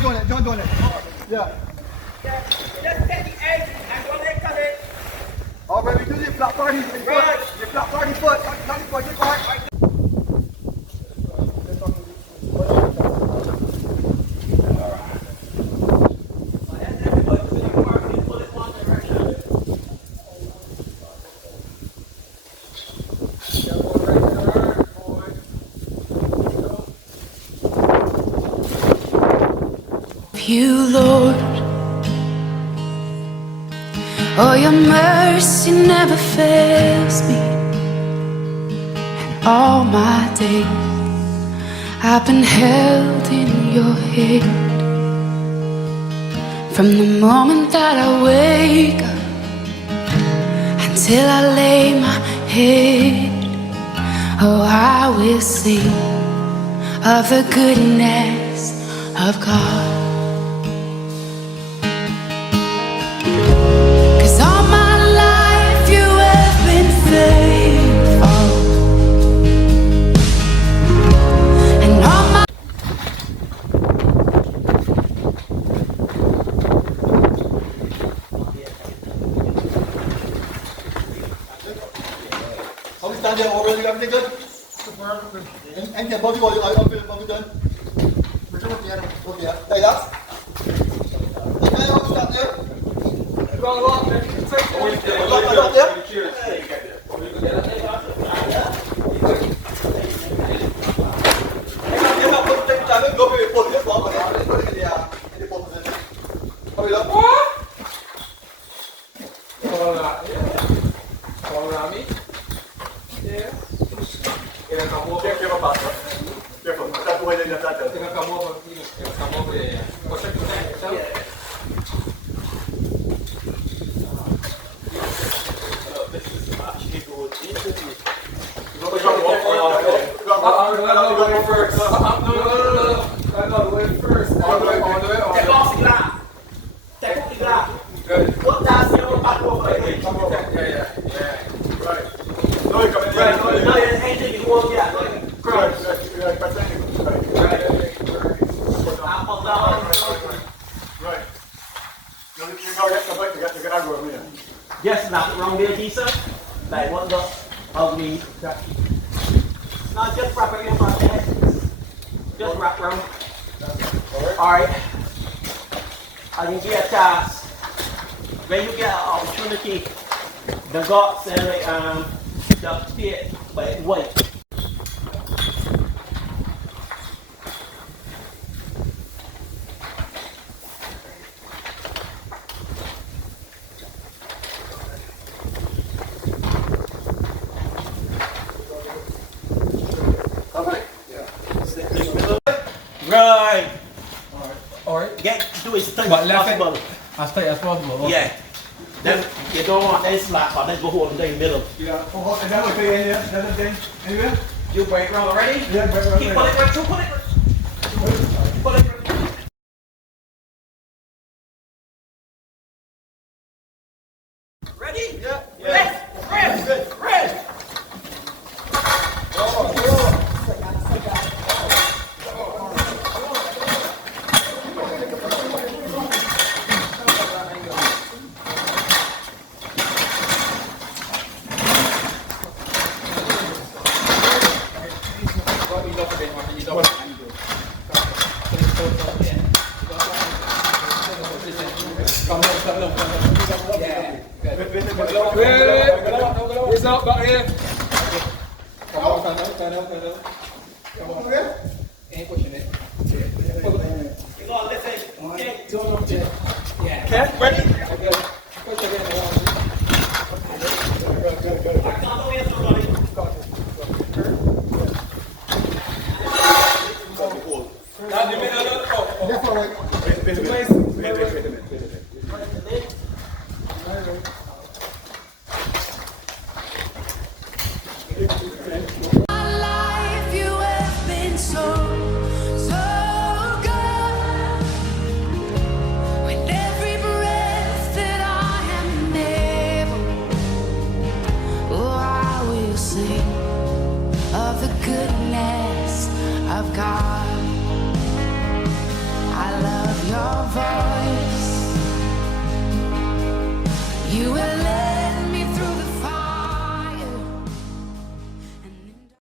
John doing it. Yeah. Just take the edge and don't let cut it. All right, we do the flat party. Right. The flat party foot. Not the foot, just part. You, Lord, oh, your mercy never fails me, and all my days I've been held in your hand. From the moment that I wake up until I lay my head, oh, I will sing of the goodness of God. Everything good? And above you, above you done? Which one? Yeah. Like that? You guys all stop there? Go up there. Up there? Go here, pull this one. Put it in the pole position. Hurry up. All around me. Yeah. Careful. That's the way they got that done. They're gonna come over. They're gonna come over there. What's your name? This is actually good. No, first. No, wait first. All the way. Take off the glass. Take off the glass. Good. What does your back over? Yeah. Right. No, you come in. Right. No, anything you want, yeah. Right. Apple down. Right. You go get the bike to get the guy going in. Yes, that's wrong there, Lisa. Like what the ugly. Not just wrap it in my head. Just wrap around. Alright. I can get a task. When you get an opportunity, the God said the spirit, but wait. Right. Alright. Do it as tight But as left possible. as tight as possible. Okay. Yeah. Then you don't want that slap, but then go hold it in the middle. Yeah. Oh, is that okay in here? Is that okay? Anywhere? You break round already? Yeah, break round. Keep pulling right, pull it right. Pull it right. Ready? Yeah. Rest. It's out back here. Come on. Come on. Ain't pushing it. You gotta listen. Okay. Yeah. Okay, ready? Okay. Push again. Good. I can't go in somebody. Now, you mean That's all right. Wait a minute. My life, you have been so good. With every breath that I am able, oh, I will sing of the goodness of God. I love your voice.